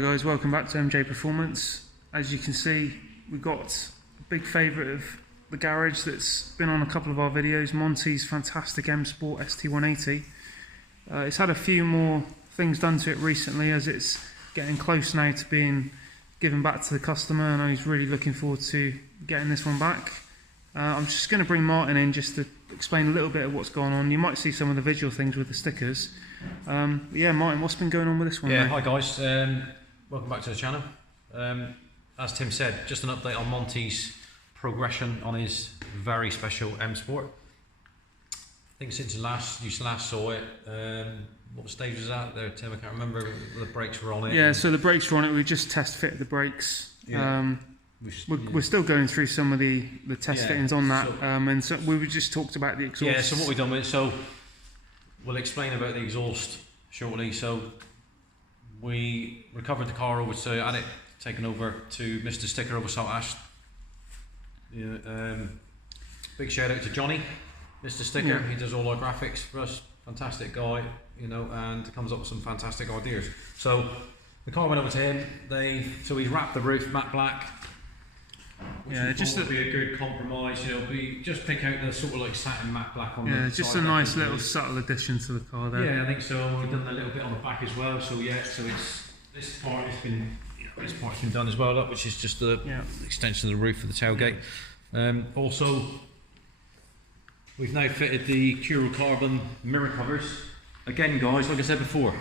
Hi guys, welcome back to MJ Performance. As you can see, we've got a big favourite of the garage that's been on a couple of our videos, Monty's fantastic M-Sport ST180. It's had a few more things done to it recently as it's getting close now to being given back to the customer, and he's really looking forward to getting this one back. I'm just going to bring Martin in just to explain a little bit of what's going on. You might see some of the visual things with the stickers. Yeah, Martin, what's been going on with this one? Yeah, mate? hi guys, welcome back to the channel. As Tim said, just an update on Monty's progression on his very special M-Sport. I think since you last saw it, what stage was that there, Tim? I can't remember. The brakes were on it. Yeah, so the brakes were on it. We just test fit the brakes. Yeah. We're still going through some of the test fittings on that, and so we just talked about the exhaust. Yeah, so what we've done with it, so we'll explain about the exhaust shortly. So we recovered the car over, so had it taken over to Mr. Sticker over Salt Ash. Yeah, big shout out to Johnny, Mr. Sticker. Yeah. He does all our graphics for us. Fantastic guy, you know, and comes up with some fantastic ideas. So the car went over to him. So he's wrapped the roof matte black. Yeah, just to be a good compromise, you know, just pick out the sort of like satin matte black on the side. Yeah, just a nice little subtle addition to the car there. Yeah, I think so. We've done a little bit on the back as well. So yeah, so it's this part's been done as well, look, which is just the extension of the roof of the tailgate. Also, we've now fitted the Curo Carbon mirror covers. Again, guys, like I said before,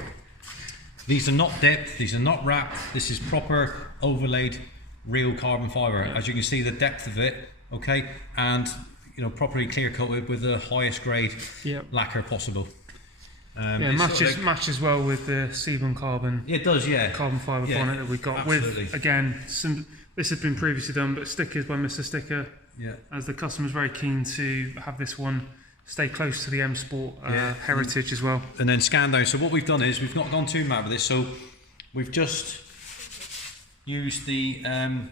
these are not dipped, these are not wrapped. This is proper overlaid real carbon fibre. As you can see, the depth of it, okay, and you know, properly clear coated with the highest grade lacquer possible. Yeah, matches well with the Sebum carbon. It does, yeah. Carbon fibre bonnet that we got. Absolutely. With again, this has been previously done, but stickers by Mr. Sticker. Yeah. As the customer's very keen to have this one stay close to the M-Sport heritage as well. And then scan down. So what we've done is we've not gone too mad with this. So we've just used the, I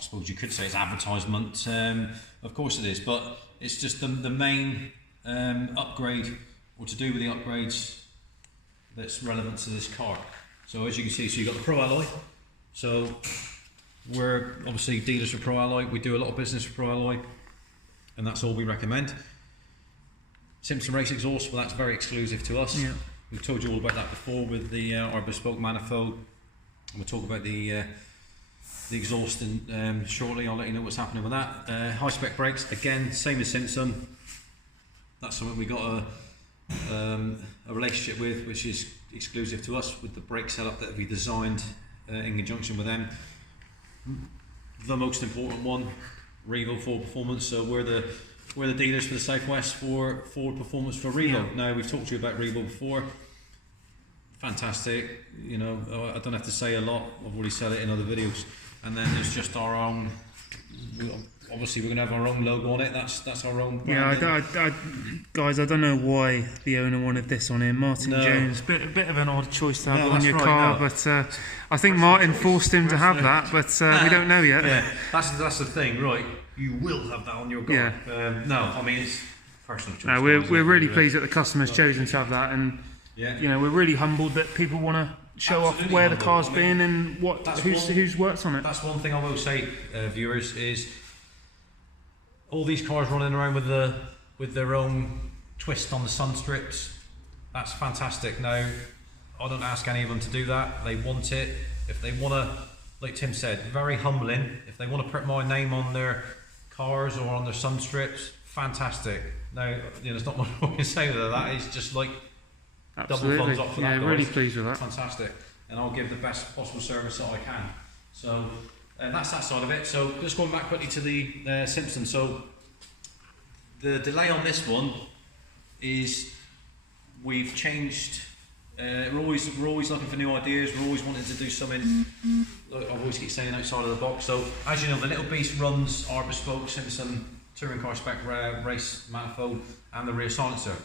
suppose you could say it's advertisement, of course it is, but it's just the main upgrade, or to do with the upgrades that's relevant to this car. So as you can see, so you've got the Pro Alloy. So we're obviously dealers for Pro Alloy, we do a lot of business for Pro Alloy, and that's all we recommend. Simpson Race Exhausts, well, that's very exclusive to us. Yeah. We've told you all about that before with our bespoke manifold. We'll talk about the exhaust shortly. I'll let you know what's happening with that. High spec brakes, again, same as Simpson. That's something we got a relationship with, which is exclusive to us, with the brake setup that we designed in conjunction with them. The most important one, Revo Ford Performance. So we're the dealers for the Southwest for Ford Performance for Revo. Yeah. Now, we've talked to you about Revo before. Fantastic, you know, I don't have to say a lot, I've already said it in other videos. And then there's just our own, obviously we're going to have our own logo on it, that's our own brand. Yeah, guys, I don't know why the owner wanted this on here. Martin Jones, bit of an odd choice to have on your car, but I think Martin forced him to have that, but we don't know yet. Yeah, that's the thing, right, you will have that on your car. Yeah. No, I mean, it's personal choice. No, we're really pleased that the customer's chosen to have that, and you know, we're really humbled that people want to show off where the car's been and who's worked on it. That's one thing I will say, viewers, is all these cars running around with their own twist on the sun strips. That's fantastic. Now, I don't ask any of them to do that. They want it. If they want to, like Tim said, very humbling. If they want to put my name on their cars or on their sun strips, fantastic. Now, you know, there's not much more I can say with that. It's just like, absolutely. Double thumbs up for that, guys. Really pleased with that. Fantastic, and I'll give the best possible service that I can. So that's that side of it. So just going back quickly to the Simpson. So the delay on this one is we've changed. We're always looking for new ideas. We're always wanting to do something. I always keep saying outside of the box. So as you know, the little beast runs our bespoke Simpson touring car spec race manifold and the rear silencer.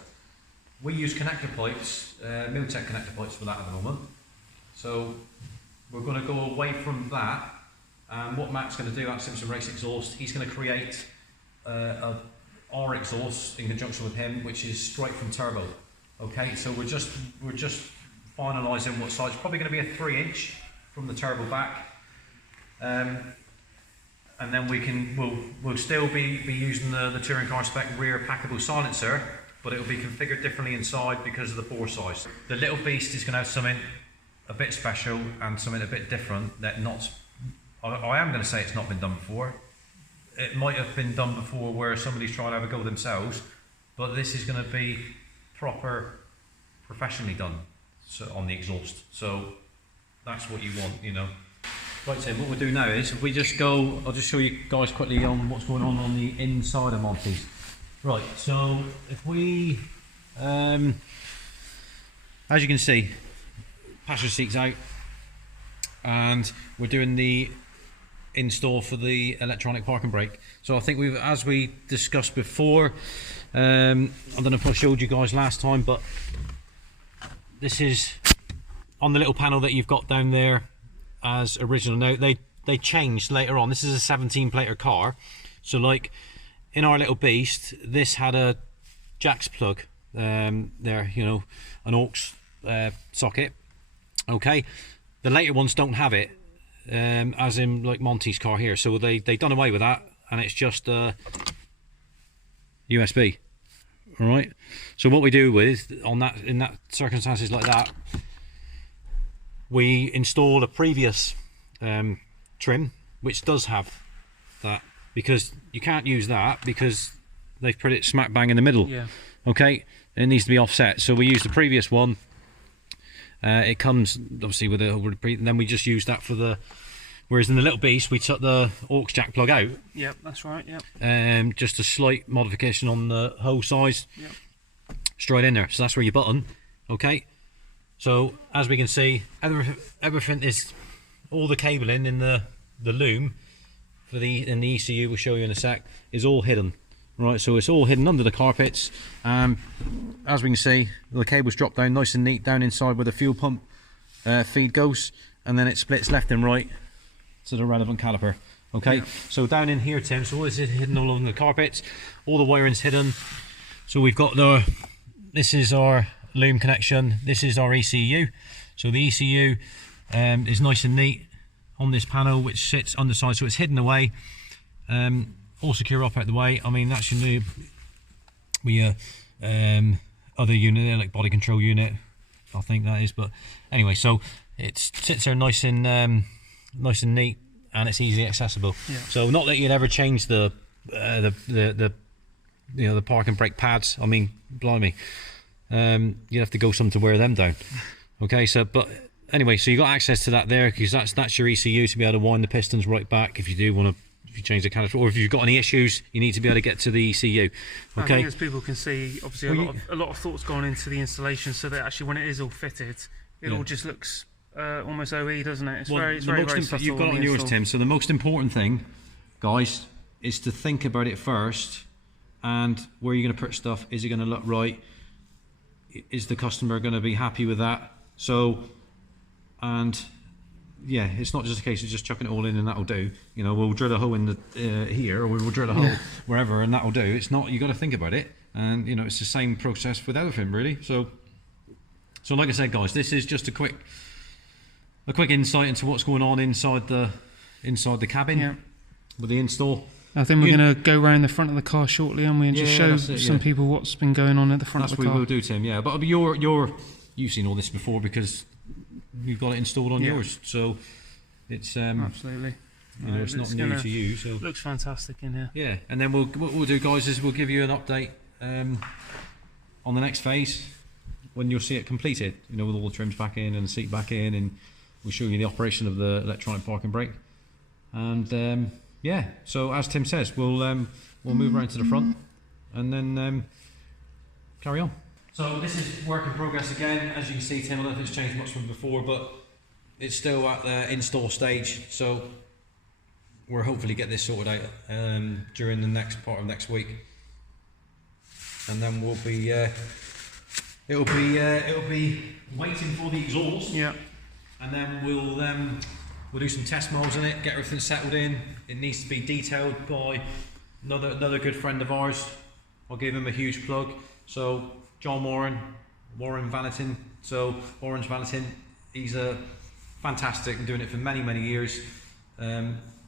We use connector plates, Miltech connector plates for that at the moment. So we're going to go away from that. And what Matt's going to do at Simpson Race Exhaust, he's going to create our exhaust in conjunction with him, which is straight from turbo. Okay, so we're just finalising what size. It's probably going to be a 3-inch from the turbo back. And then we'll still be using the touring car spec rear packable silencer, but it will be configured differently inside because of the bore size. The little beast is going to have something a bit special and something a bit different that I am going to say it's not been done before. It might have been done before where somebody's tried to have a go themselves, but this is going to be proper professionally done on the exhaust. So that's what you want, you know. Right, Tim, what we'll do now is, if we just go, I'll just show you guys quickly on what's going on the inside of Monty's. Right, so if we, as you can see, passenger seats out, and we're doing the install for the electronic parking brake. So I think as we discussed before, I don't know if I showed you guys last time, but this is on the little panel that you've got down there as original. Now they changed later on. This is a 17-plater car, so like in our little beast, this had a jacks plug there, you know, an aux socket. Okay, the later ones don't have it, as in like Monty's car here. So they done away with that, and it's just USB. All right. So what we do is in that circumstances like that, we install a previous trim which does have that, because you can't use that because they've put it smack bang in the middle. Yeah. Okay, it needs to be offset. So we use the previous one. It comes obviously with and then we just use that for the. Whereas in the little beast, we took the aux jack plug out. Yep, that's right. Yep. Just a slight modification on the hole size. Yep. Straight in there. So that's where your button. Okay. So as we can see, everything is, all the cabling in the loom for the ECU, we'll show you in a sec, is all hidden. Right, so it's all hidden under the carpets. As we can see, the cables drop down nice and neat down inside where the fuel pump feed goes, and then it splits left and right to the relevant caliper. Okay, yeah. So down in here, Tim, so all this is hidden all along the carpets, all the wiring's hidden. So we've got this is our loom connection, this is our ECU. So the ECU is nice and neat on this panel, which sits underside, so it's hidden away, all secure up out the way. I mean, that's your new other unit there, like body control unit, I think that is. But anyway, so it sits there nice and neat, and it's easily accessible. Yeah. So not that you'd ever change the park and brake pads. I mean, blimey, you'd have to go some to wear them down. Okay, so but anyway, so you got access to that there, because that's your ECU to be able to wind the pistons right back if you do want to. If you change the caliper, or if you've got any issues, you need to be able to get to the ECU. Okay. I think as people can see, obviously a lot of thought's gone into the installation, so that actually when it is all fitted, it all just looks almost OE, doesn't it? It's very subtle. You've got it on yours, Tim. So the most important thing, guys, is to think about it first, and where you're going to put stuff. Is it going to look right? Is the customer going to be happy with that? So, and yeah, it's not just a case of just chucking it all in and that'll do. You know, we'll drill a hole in the here, or we'll drill a hole wherever, and that'll do. It's not. You got to think about it, and you know, it's the same process with everything, really. So like I said, guys, this is just a quick insight into what's going on inside the cabin with the install. I think we're going to go around the front of the car shortly, and we just show some people what's been going on at the front of the car. That's what we will do, Tim. Yeah, but you've seen all this before because you've got it installed on yours, so it's absolutely. You know, it's not new to you. So it looks fantastic in here. Yeah, and then what we'll do, guys, is we'll give you an update on the next phase when you'll see it completed. You know, with all the trims back in and the seat back in, and we'll show you the operation of the electronic parking brake. And yeah, so as Tim says, we'll move around to the front and then carry on. So this is work in progress again. As you can see, Tim, I don't know if it's changed much from before, but it's still at the install stage. So we'll hopefully get this sorted out during the next part of next week, and then we'll be it'll be waiting for the exhaust. Yeah. And then we'll do some test molds in it, get everything settled in. It needs to be detailed by another good friend of ours. I'll give him a huge plug. So John Warren Vanneton So Orange Valentin, he's a fantastic, been doing it for many years.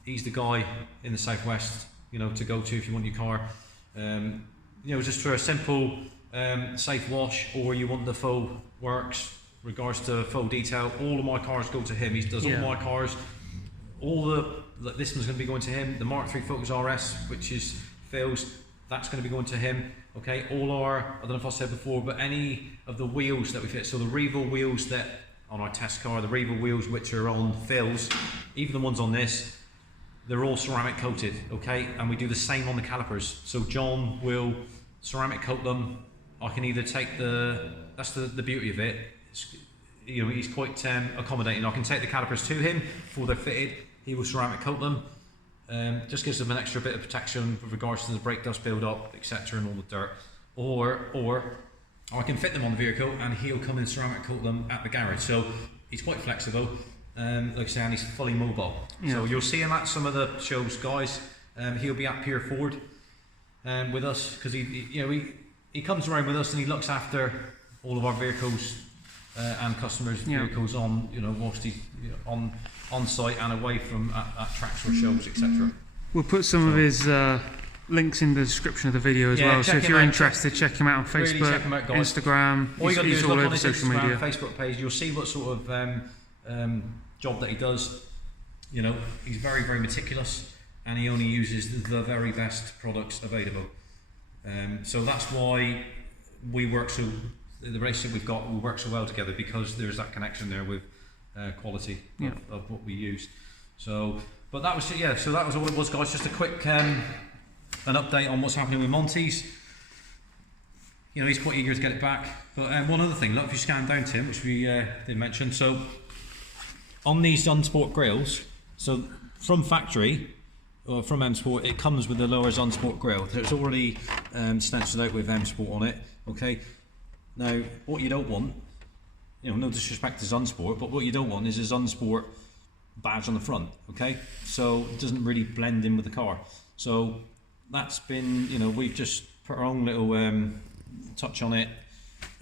He's the guy in the southwest, you know, to go to if you want your car. You know, just for a simple safe wash, or you want the full works, regards to full detail. All of my cars go to him. He does all my cars. This one's going to be going to him. The Mark III Focus RS, which is Phil's, that's going to be going to him. Okay, all our, I don't know if I said before, but any of the wheels that we fit, so the Reval wheels that on our test car, the Reval wheels which are on Phil's, even the ones on this, they're all ceramic coated, okay? And we do the same on the calipers. So John will ceramic coat them. I can either take that's the beauty of it. You know, he's quite accommodating. I can take the calipers to him before they're fitted. He will ceramic coat them. Just gives them an extra bit of protection with regards to the brake dust build up, etc., and all the dirt. Or I can fit them on the vehicle and he'll come and ceramic coat them at the garage. So he's quite flexible. Like I say, and he's fully mobile. Yeah. So you'll see him at some of the shows, guys. He'll be at Pier Ford with us, because he comes around with us and he looks after all of our vehicles and customers' vehicles on, you know, whilst he's on site and away from at tracks or shows, etc. We'll put some of his links in the description of the video as well. So if you're interested, check him out on Facebook, really check him out, guys. Instagram. All you got to do is all look over on his social Instagram, media, Facebook page. You'll see what sort of job that he does. You know, he's very meticulous, and he only uses the very best products available. So that's why we work so. The relationship we've got will work so well together, because there's that connection there with quality of what we use. So, but that was So that was all it was, guys. Just a quick an update on what's happening with Monty's. You know, he's quite eager to get it back. But one other thing, look, if you scan down, Tim, which we did mention. So on these Unsport grills, so from factory or from M-Sport, it comes with the lower Unsport grill. So it's already stenciled out with M-Sport on it. Okay. Now, what you don't want, you know, no disrespect to Unsport, but what you don't want is a Unsport badge on the front, okay? So it doesn't really blend in with the car. So that's been, you know, we've just put our own little touch on it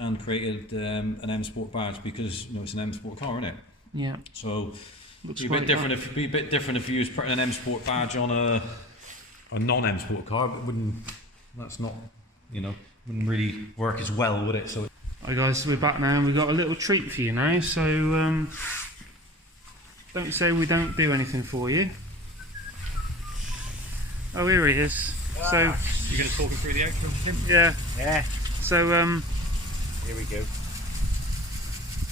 and created an M-Sport badge, because, you know, it's an M-Sport car, isn't it? Yeah. So it'd be a bit different if you was putting an M-Sport badge on a non-M-Sport car, but that's not, you know, wouldn't really work as well, would it? So, hi guys, we're back now and we've got a little treat for you now. So don't say we don't do anything for you. Oh, here he is. So you're going to talk him through the outro, Tim? Yeah. So here we go.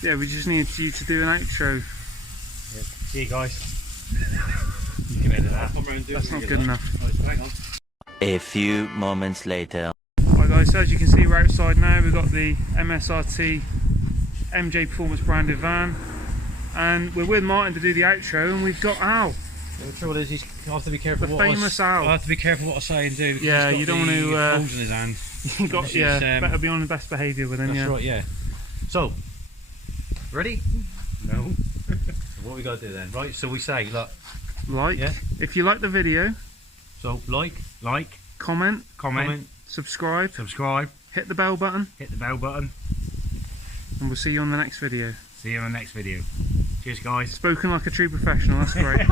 Yeah, we just need you to do an outro. Yep. See you guys. You can edit that. That's not good enough. Hang on. A few moments later. Right guys, so as you can see, we're outside now. We've got the MSRT MJ Performance branded van, and we're with Martin to do the outro, and we've got Al. The trouble is, I have to be careful. The famous Al. I have to be careful what I say and do. Yeah, you don't want to. Holes in his hand. You got better be on the best behaviour with him. That's right. Yeah. So, ready? No. So what we got to do then? Right. So we say, look. Like. Yeah. If you like the video. So like. Comment. Subscribe. Hit the bell button. And we'll see you on the next video. See you on the next video. Cheers, guys. Spoken like a true professional. That's great.